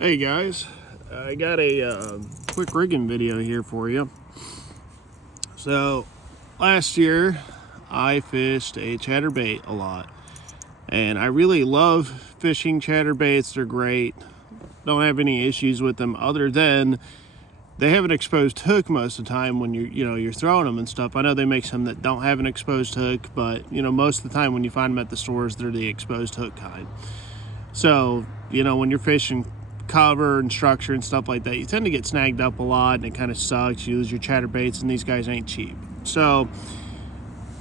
Hey guys, I got a quick rigging video here for you. So last year I fished a chatterbait a lot, and I really love fishing chatterbaits. They're great. Don't have any issues with them other than they have an exposed hook most of the time when you're throwing them and stuff. I know they make some that don't have an exposed hook, but most of the time when you find them at the stores, they're the exposed hook kind. So when you're fishing cover and structure and stuff like that, you tend to get snagged up a lot, and it kind of sucks. You lose your chatterbaits, and these guys ain't cheap. So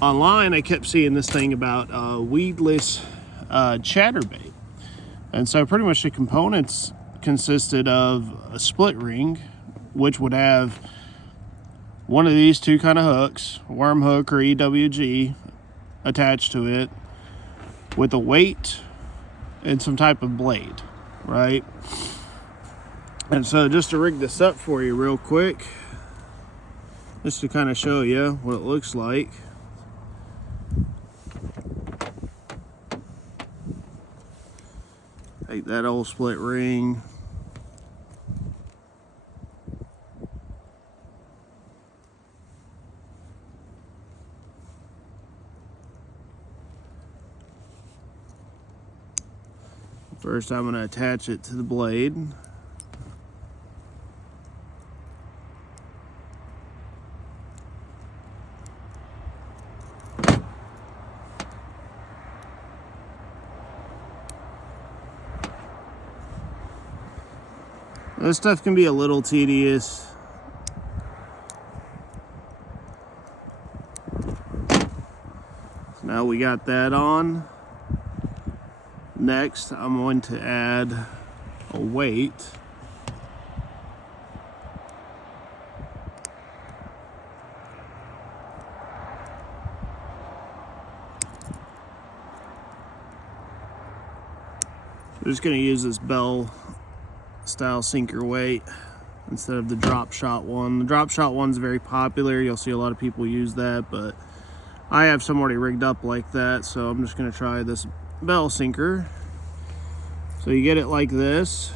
online I kept seeing this thing about weedless chatterbait, and so pretty much the components consisted of a split ring, which would have one of these two kind of hooks, worm hook or EWG, attached to it with a weight and some type of blade, right? And so just to rig this up for you real quick, just to kind of show you what it looks like. Take that old split ring. First I'm going to attach it to the blade. This stuff can be a little tedious. So now we got that on. Next, I'm going to add a weight. I'm just going to use this bell style sinker weight instead of the drop shot one. The drop shot one's very popular. You'll see a lot of people use that, but I have some already rigged up like that, so I'm just going to try this bell sinker. So you get it like this,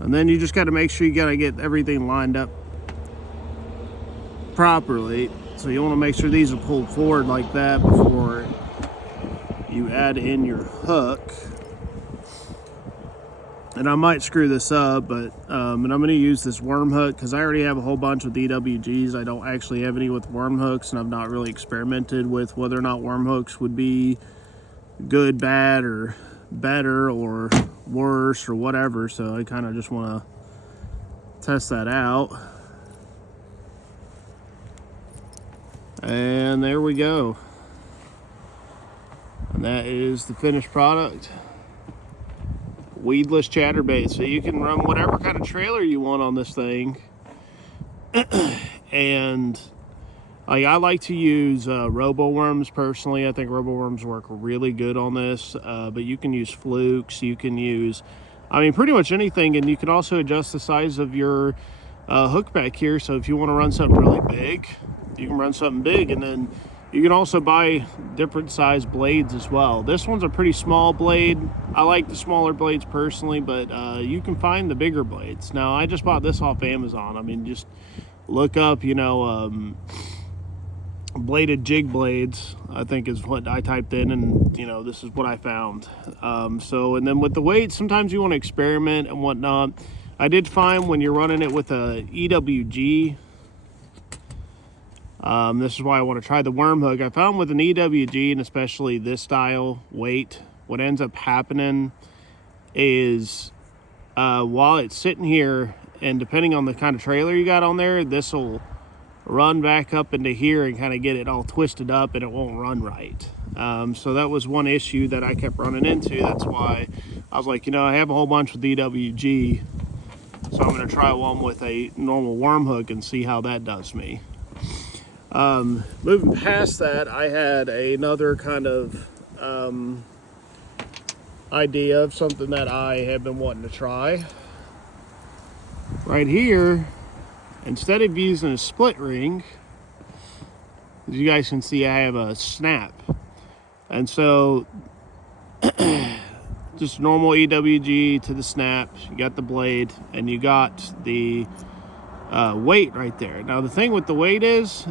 and then you just got to make sure you got to get everything lined up properly. So you want to make sure these are pulled forward like that before you add in your hook. And I might screw this up, but and I'm going to use this worm hook because I already have a whole bunch with EWGs. I don't actually have any with worm hooks, and I've not really experimented with whether or not worm hooks would be good, bad, or better, or worse, or whatever. So I kind of just want to test that out. And there we go. And that is the finished product. Weedless chatterbait. So you can run whatever kind of trailer you want on this thing. And I like to use robo worms personally. I think robo worms work really good on this, but you can use flukes, you can use pretty much anything. And you can also adjust the size of your hook back here. So if you want to run something really big, you can run something big, and then you can also buy different size blades as well. This one's a pretty small blade. I like the smaller blades personally, but you can find the bigger blades. Now, I just bought this off Amazon. Just look up, bladed jig blades, I think is what I typed in, and this is what I found. And then with the weights, sometimes you want to experiment and whatnot. I did find when you're running it with a EWG, this is why I want to try the worm hook. I found with an EWG, and especially this style weight, what ends up happening is while it's sitting here, and depending on the kind of trailer you got on there, this will run back up into here and kind of get it all twisted up, and it won't run right. So that was one issue that I kept running into. That's why I was like, I have a whole bunch with EWG, so I'm going to try one with a normal worm hook and see how that does me. Moving past that, I had another kind of idea of something that I have been wanting to try. Right here, instead of using a split ring, as you guys can see, I have a snap. And so just normal EWG to the snap. You got the blade, and you got the weight right there. Now the thing with the weight is,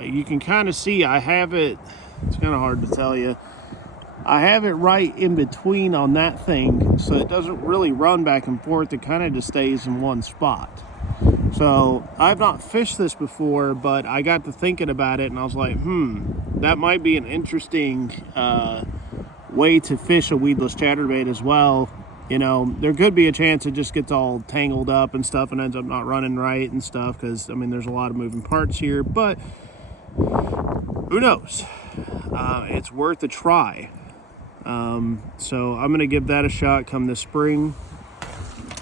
you can kind of see I have it, it's kind of hard to tell you, I have it right in between on that thing, so it doesn't really run back and forth. It kind of just stays in one spot. So I've not fished this before, but I got to thinking about it, and I was like, that might be an interesting way to fish a weedless chatterbait as well. You know, there could be a chance it just gets all tangled up and stuff and ends up not running right and stuff, because I mean there's a lot of moving parts here, but who knows. It's worth a try. So I'm gonna give that a shot come this spring.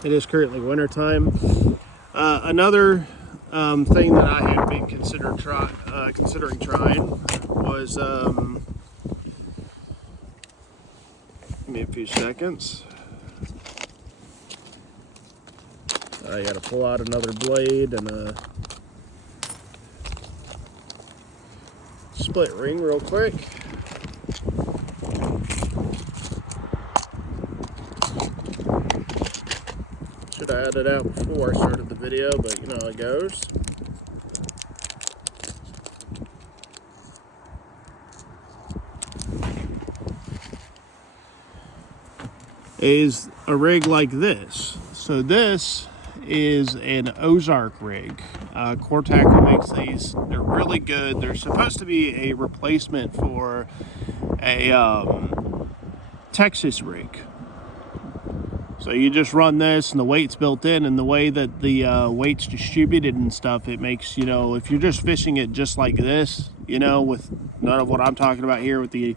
It is currently winter time. Another thing that I have been considering trying was give me a few seconds. I gotta pull out another blade and a split ring real quick. Should have had it out before I started the video, but you know how it goes. Is a rig like this. So this is an Ozark rig. Core Tackle makes these. They're really good. They're supposed to be a replacement for a Texas rig. So you just run this and the weight's built in, and the way that the weight's distributed and stuff, it makes, you know, if you're just fishing it just like this, you know, with none of what I'm talking about here with the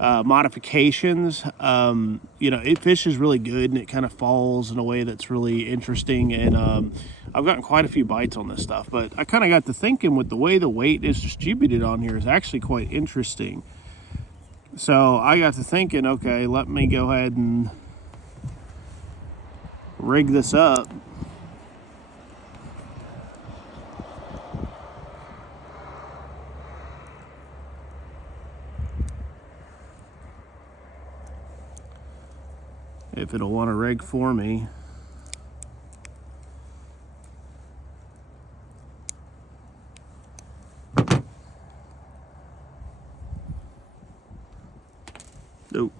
modifications, you know, it fishes really good and it kind of falls in a way that's really interesting. And I've gotten quite a few bites on this stuff, but I kind of got to thinking with the way the weight is distributed on here is actually quite interesting. So I got to thinking, okay, let me go ahead and rig this up. If it'll want to rig for me. Nope.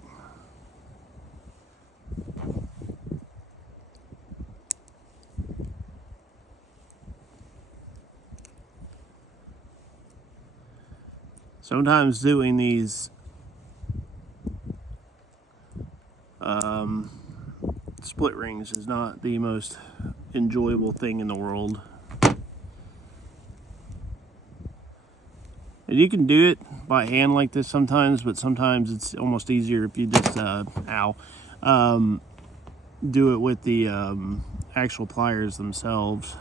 Sometimes doing these split rings is not the most enjoyable thing in the world. And you can do it by hand like this sometimes, but sometimes it's almost easier if you just do it with the actual pliers themselves.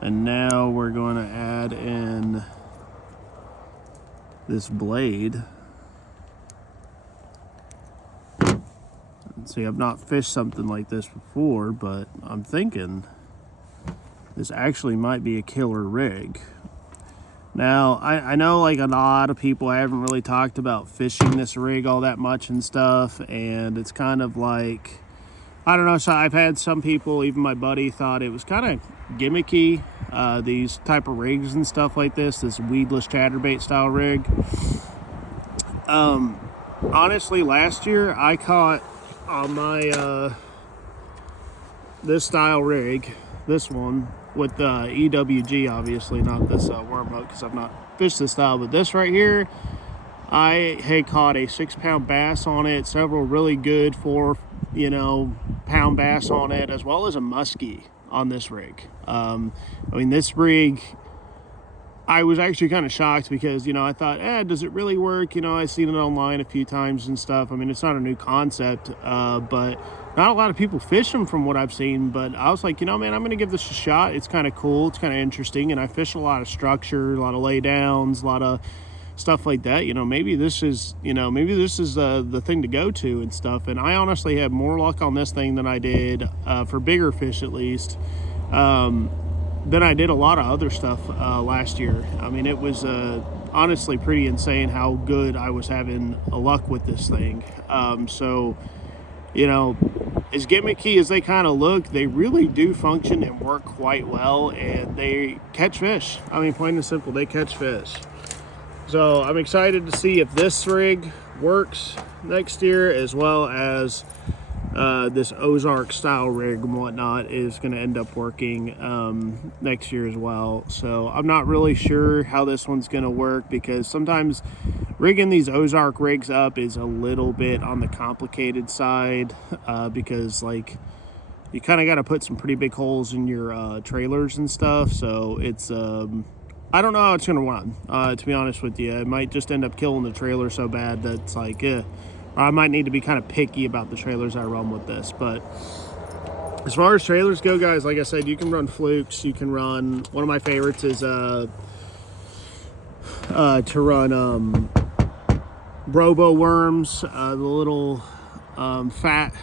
And now we're going to add in this blade. See, I've not fished something like this before, but I'm thinking this actually might be a killer rig. Now, I know like a lot of people haven't really talked about fishing this rig all that much and stuff, and it's kind of like, I don't know, so I've had some people, even my buddy, thought it was kind of gimmicky, these type of rigs and stuff like this Weedless Chatterbait style rig. Honestly, last year I caught on my this style rig, this one with EWG, obviously not this worm hook because I've not fished this style, but this right here, I had caught a 6-pound bass on it, several really good 4-pound bass on it, as well as a muskie on this rig. I mean, this rig, I was actually kind of shocked because, you know, I thought, does it really work? You know, I've seen it online a few times and stuff. I mean, it's not a new concept, but not a lot of people fish them from what I've seen. But I was like, you know, man, I'm going to give this a shot. It's kind of cool. It's kind of interesting. And I fish a lot of structure, a lot of laydowns, a lot of stuff like that. You know, maybe this is, the thing to go to and stuff. And I honestly had more luck on this thing than I did for bigger fish, at least. Then I did a lot of other stuff last year. I mean, it was honestly pretty insane how good I was having luck with this thing. So, you know, as gimmicky as they kind of look, they really do function and work quite well, and they catch fish. I mean, plain and simple, they catch fish. So I'm excited to see if this rig works next year, as well as this Ozark style rig and whatnot is going to end up working next year as well. So I'm not really sure how this one's going to work, because sometimes rigging these Ozark rigs up is a little bit on the complicated side, because like you kind of got to put some pretty big holes in your trailers and stuff. So it's I don't know how it's going to run, to be honest with you. It might just end up killing the trailer so bad that it's like, I might need to be kind of picky about the trailers I run with this. But as far as trailers go, guys, like I said, you can run flukes. You can run, one of my favorites is to run robo worms, the little fat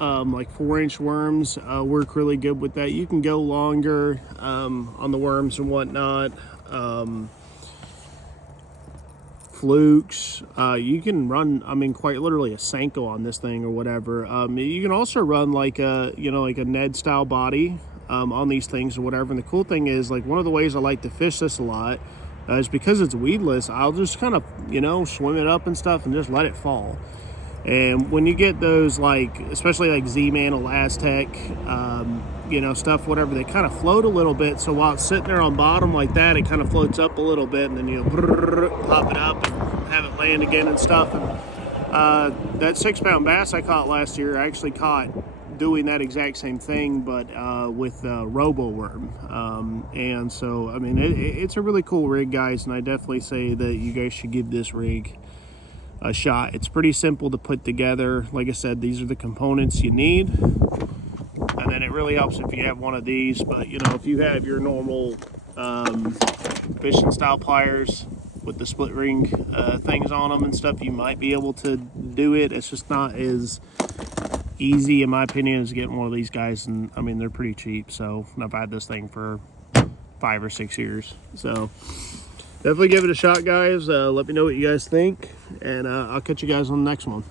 like 4-inch worms work really good with that. You can go longer on the worms and whatnot. Flukes, you can run, I mean, quite literally a Senko on this thing or whatever. You can also run like a, you know, like a Ned style body on these things or whatever. And the cool thing is, like, one of the ways I like to fish this a lot is because it's weedless. I'll just kind of, you know, swim it up and stuff and just let it fall. And when you get those, like, especially like Z-Man, Elastec, you know, stuff, whatever, they kind of float a little bit. So while it's sitting there on bottom like that, it kind of floats up a little bit, and then you pop it up and have it land again and stuff. And that 6-pound bass I caught last year, I actually caught doing that exact same thing, but with robo worm. And so, I mean, it's a really cool rig, guys, and I definitely say that you guys should give this rig a shot. It's pretty simple to put together. Like I said, these are the components you need, and then it really helps if you have one of these. But you know, if you have your normal fishing style pliers with the split ring things on them and stuff, you might be able to do it. It's just not as easy, in my opinion, as getting one of these guys. And I mean, they're pretty cheap, so I've had this thing for 5 or 6 years. So definitely give it a shot, guys. Let me know what you guys think, and I'll catch you guys on the next one.